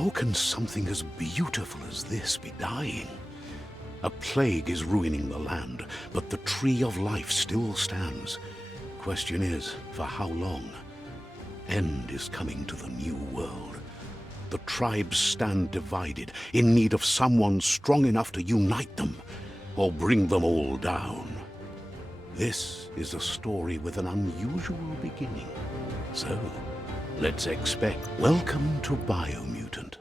How can something as beautiful as this be dying? A plague is ruining the land, but the tree of life still stands. Question is, for how long? End is coming to the new world. The tribes stand divided, in need of someone strong enough to unite them, or bring them all down. This is a story with an unusual beginning. So, let's expect. Welcome to Biomutant.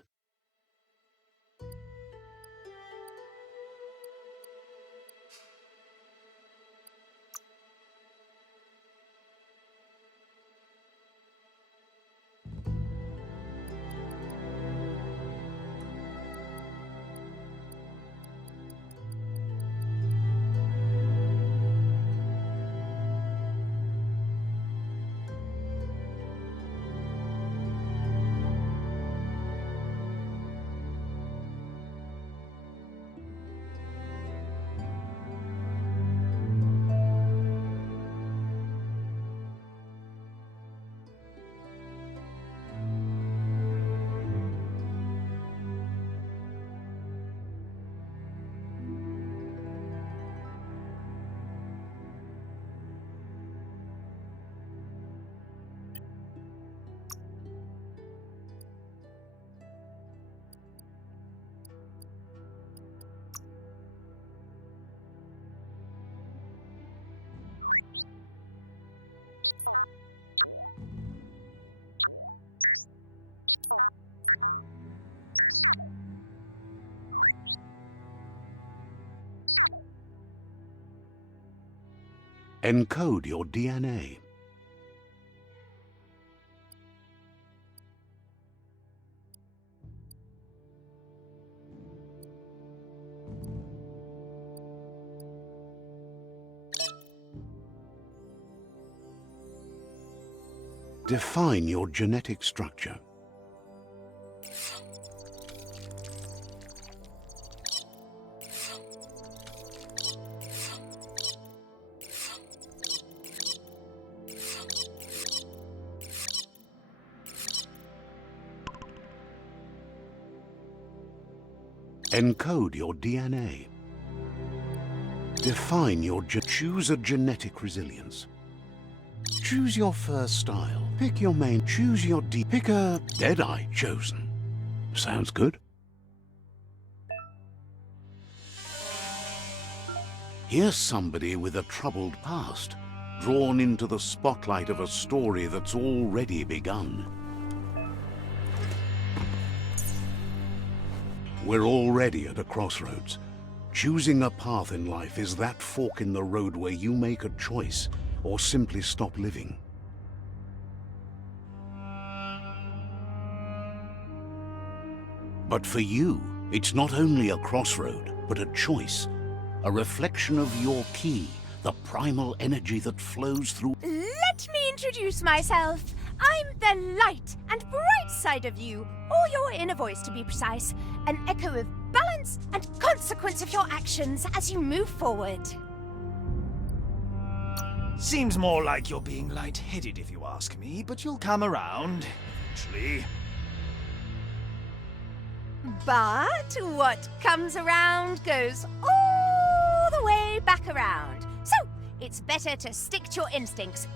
Encode your DNA. Define your genetic structure. Encode your DNA. Define your choose a genetic resilience. Choose your first style. Pick your main. Choose your pick a Deadeye chosen. Sounds good. Here's somebody with a troubled past, drawn into the spotlight of a story that's already begun. We're already at a crossroads. Choosing a path in life is that fork in the road where you make a choice or simply stop living. But for you, it's not only a crossroad, but a choice. A reflection of your key, the primal energy that flows through. Let me introduce myself. I'm the light and bright side of you, or your inner voice to be precise, an echo of balance and consequence of your actions as you move forward. Seems more like you're being light-headed if you ask me, but you'll come around, eventually. But what comes around goes all the way back around. So, it's better to stick to your instincts.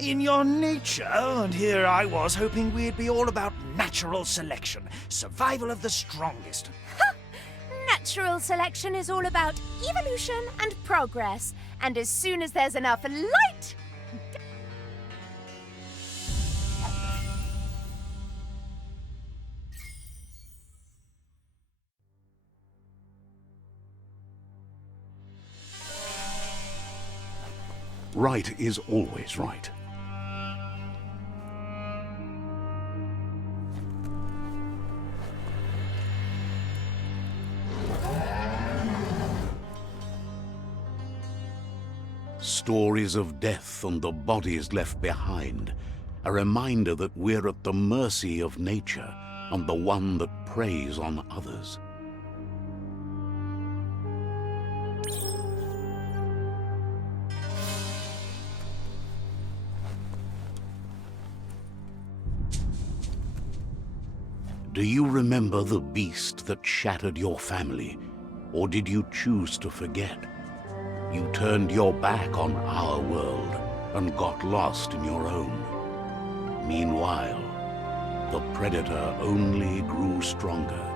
In your nature, and here I was hoping we'd be all about natural selection, survival of the strongest. Ha! Natural selection is all about evolution and progress, and as soon as there's enough light... Right is always right. Stories of death and the bodies left behind, a reminder that we're at the mercy of nature and the one that preys on others. Do you remember the beast that shattered your family, or did you choose to forget? You turned your back on our world and got lost in your own. Meanwhile, the predator only grew stronger.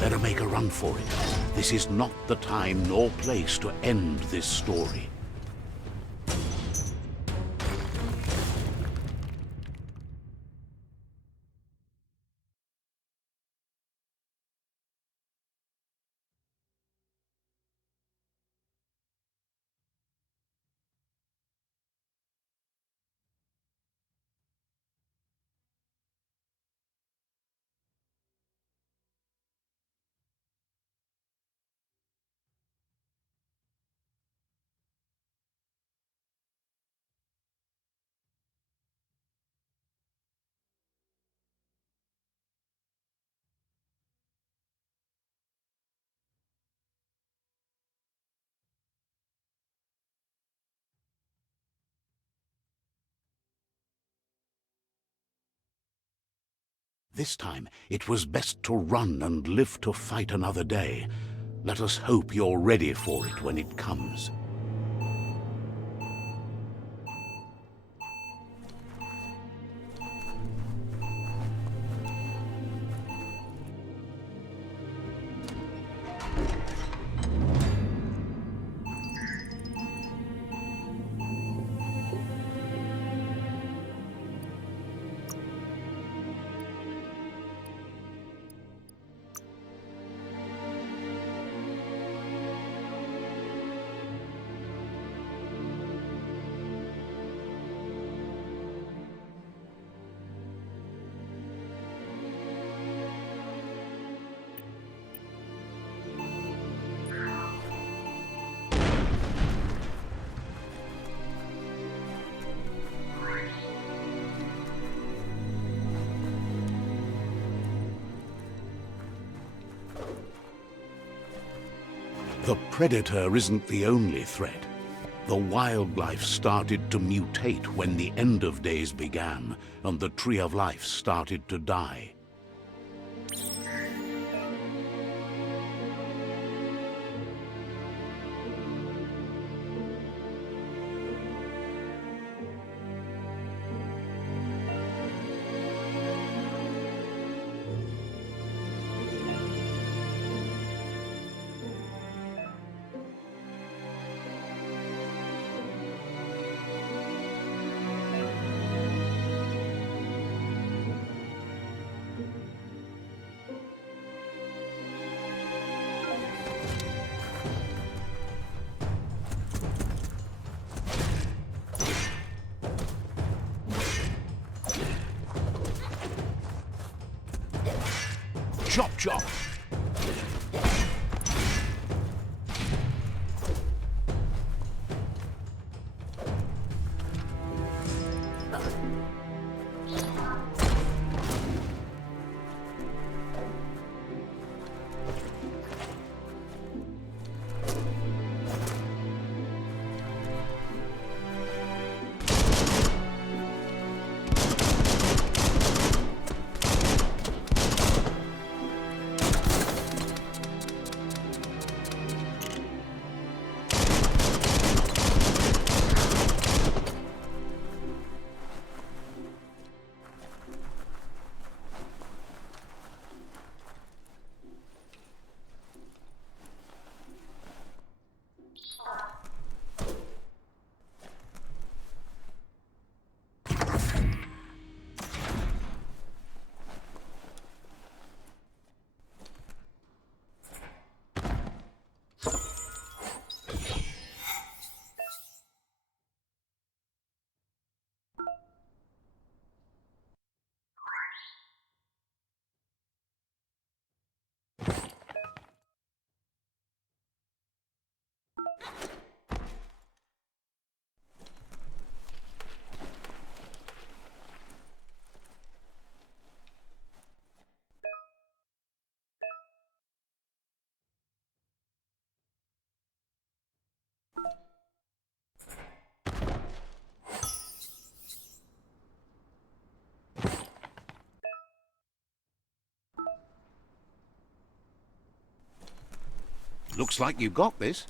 Better make a run for it. This is not the time nor place to end this story. This time, it was best to run and live to fight another day. Let us hope you're ready for it when it comes. The predator isn't the only threat. The wildlife started to mutate when the end of days began, and the tree of life started to die. Chop, chop! Looks like you got this.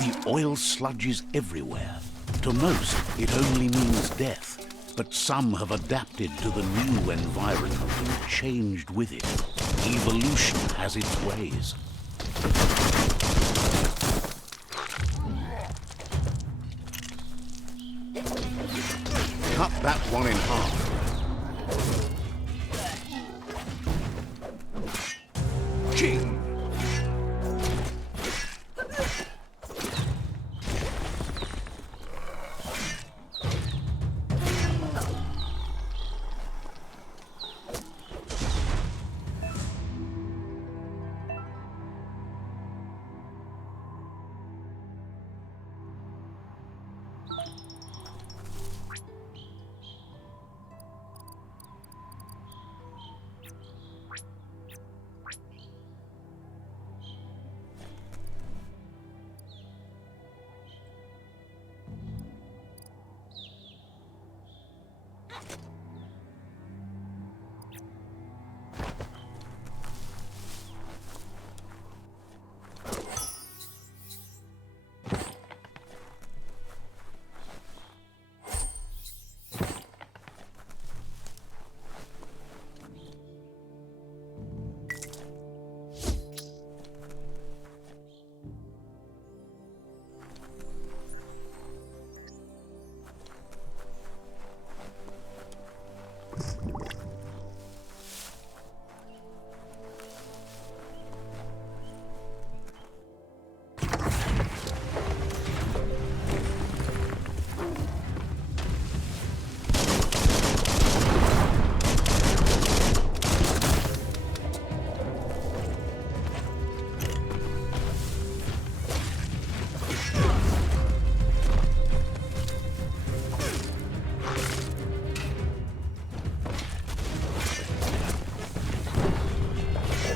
The oil sludges everywhere. To most, it only means death. But some have adapted to the new environment and changed with it. Evolution has its ways. Cut that one in half. Ching!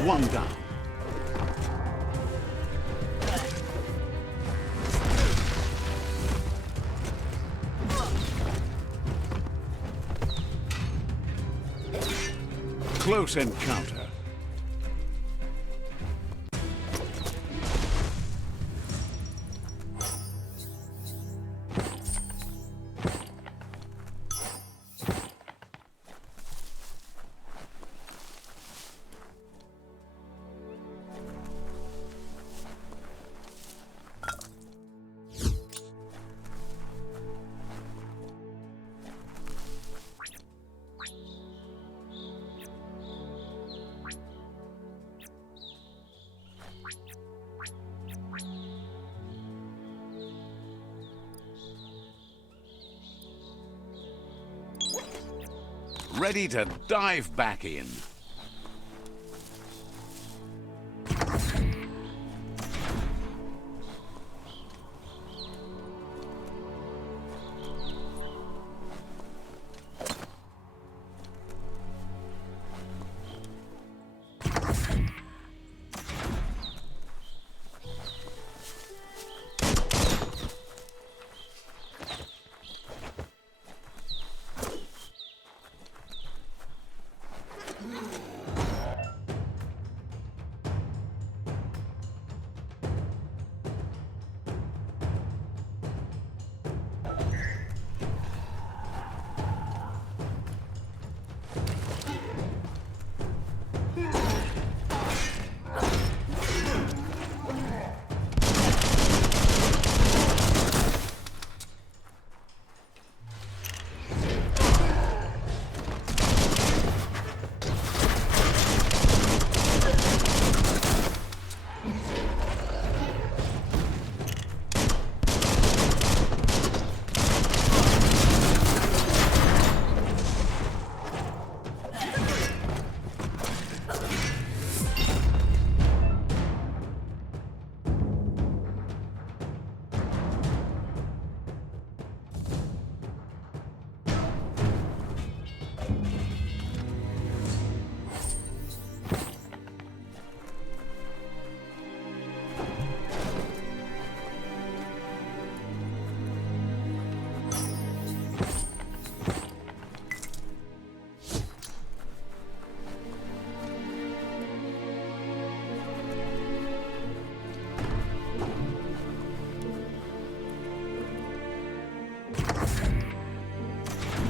One down. Close encounter. ready to dive back in.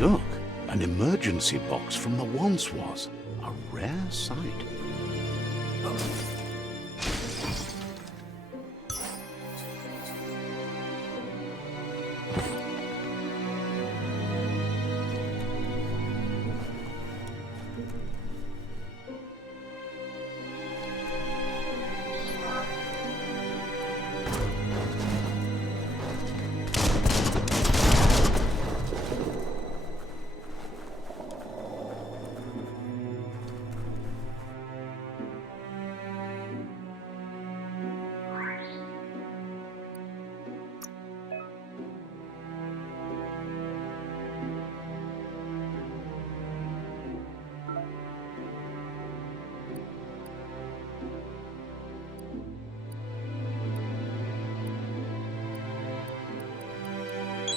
Look, an emergency box from the once was. A rare sight.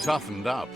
Toughened up.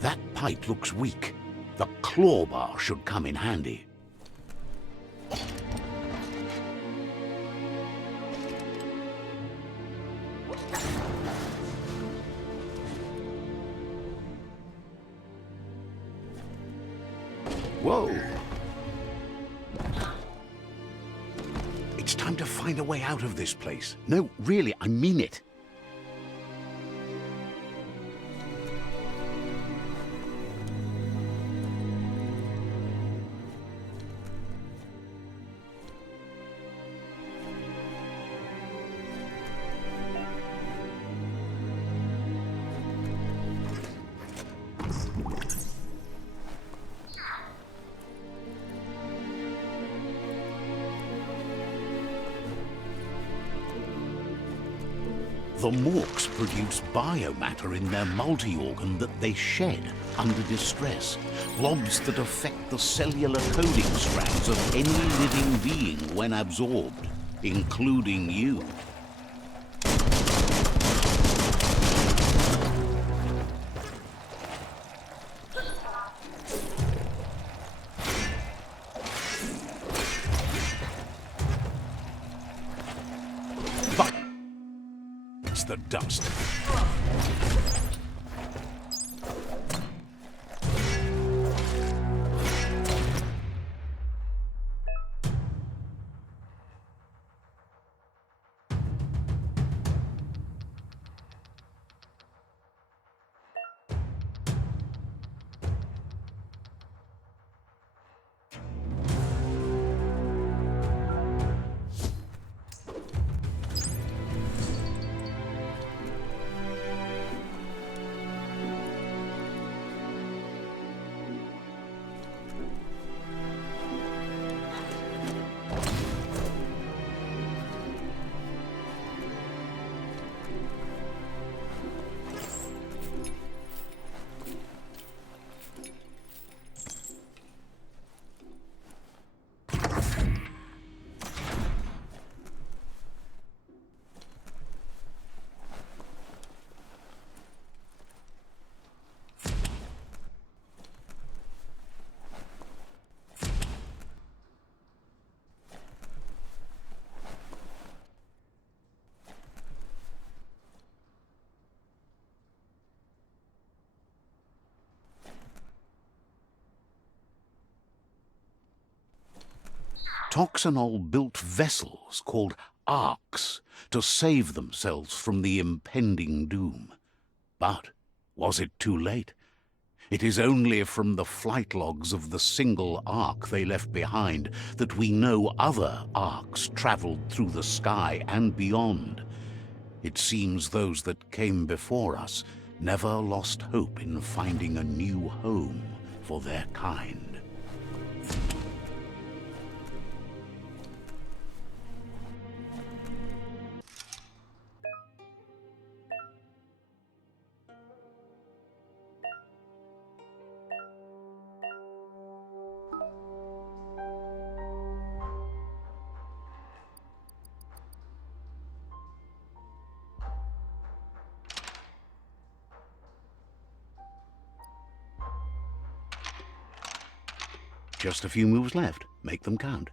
That pipe looks weak. The claw bar should come in handy. Whoa! to find a way out of this place. No, really, I mean it. The Morks produce biomatter in their multi-organ that they shed under distress, blobs that affect the cellular coding strands of any living being when absorbed, including you. The dust. Toxanol built vessels called arks to save themselves from the impending doom. But was it too late? It is only from the flight logs of the single ark they left behind that we know other arks traveled through the sky and beyond. It seems those that came before us never lost hope in finding a new home for their kind. Just a few moves left. Make them count.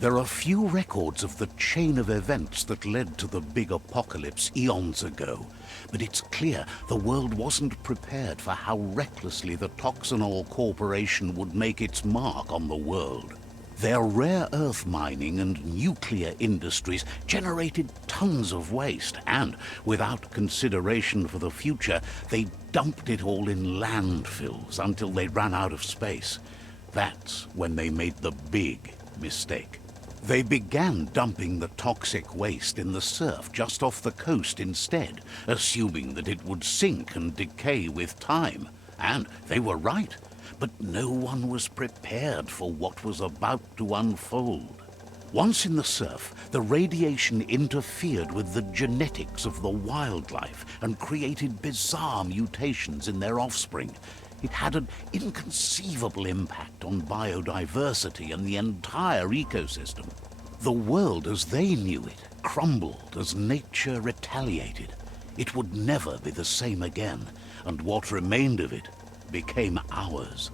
There are few records of the chain of events that led to the big apocalypse eons ago, but it's clear the world wasn't prepared for how recklessly the Toxanol Corporation would make its mark on the world. Their rare earth mining and nuclear industries generated tons of waste, and without consideration for the future, they dumped it all in landfills until they ran out of space. That's when they made the big mistake. They began dumping the toxic waste in the surf just off the coast instead, assuming that it would sink and decay with time. And they were right. But no one was prepared for what was about to unfold. Once in the surf, the radiation interfered with the genetics of the wildlife and created bizarre mutations in their offspring. It had an inconceivable impact on biodiversity and the entire ecosystem. The world as they knew it crumbled as nature retaliated. It would never be the same again, and what remained of it became ours.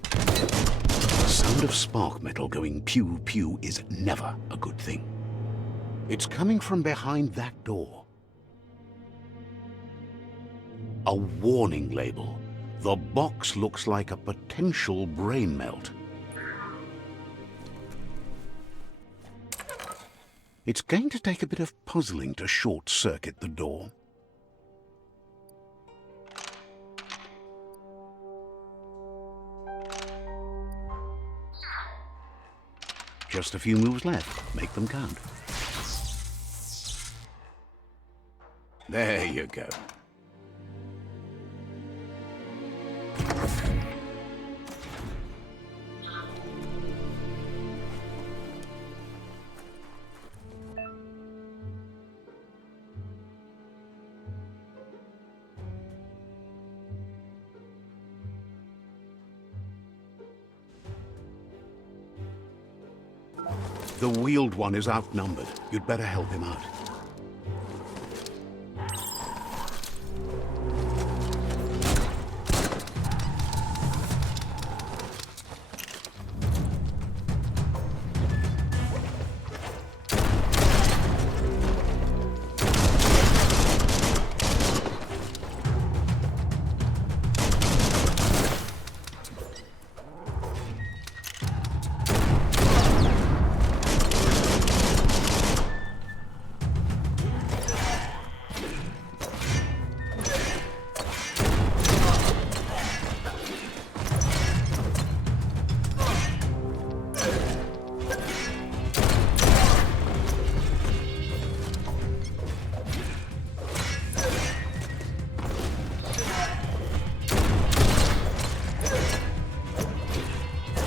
The sound of spark metal going pew-pew is never a good thing. It's coming from behind that door. A warning label. The box looks like a potential brain melt. It's going to take a bit of puzzling to short-circuit the door. Just a few moves left. Make them count. There you go. The wheeled one is outnumbered. You'd better help him out.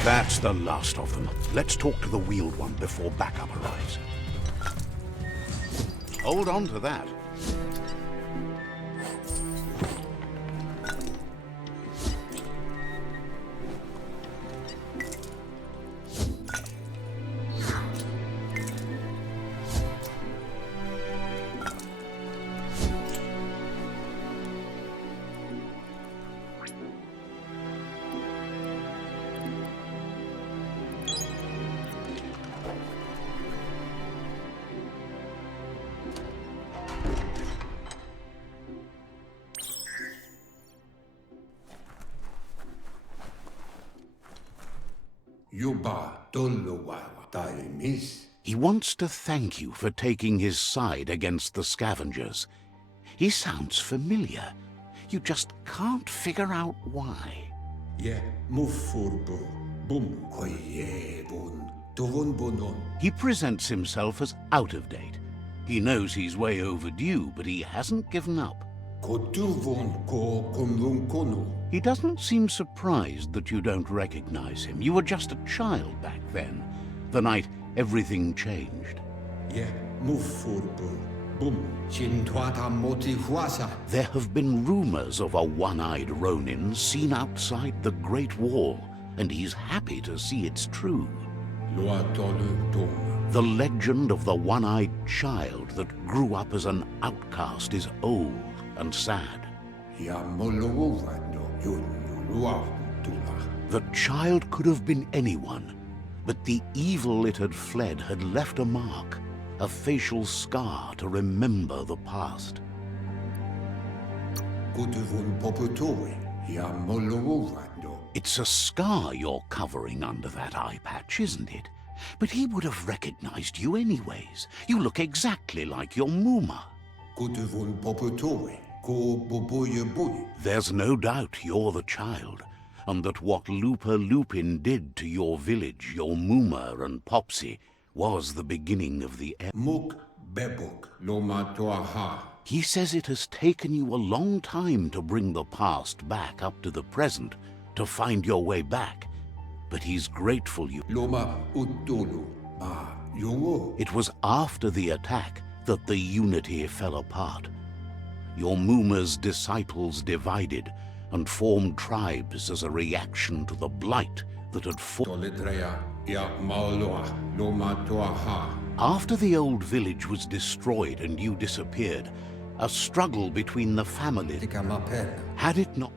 That's the last of them. Let's talk to the wheeled one before backup arrives. Hold on to that. He wants to thank you for taking his side against the scavengers. He sounds familiar. You just can't figure out why. He presents himself as out of date. He knows he's way overdue, but he hasn't given up. He doesn't seem surprised that you don't recognize him. You were just a child back then, the night everything changed. There have been rumors of a one-eyed Ronin seen outside the Great Wall, and he's happy to see it's true. The legend of the one-eyed child that grew up as an outcast is old The child could have been anyone, but the evil it had fled had left a mark, a facial scar to remember the past. It's a scar you're covering under that eye patch, isn't it? But he would have recognized you anyways. You look exactly like your Muma. There's no doubt you're the child, and that what Lupa Lupin did to your village, your Muma and Popsy, was the beginning of the end. He says it has taken you a long time to bring the past back up to the present, to find your way back, but he's grateful you... It was after the attack that the unity fell apart. Your Muma's disciples divided and formed tribes as a reaction to the blight that had After the old village was destroyed and you disappeared, a struggle between the families. Had it not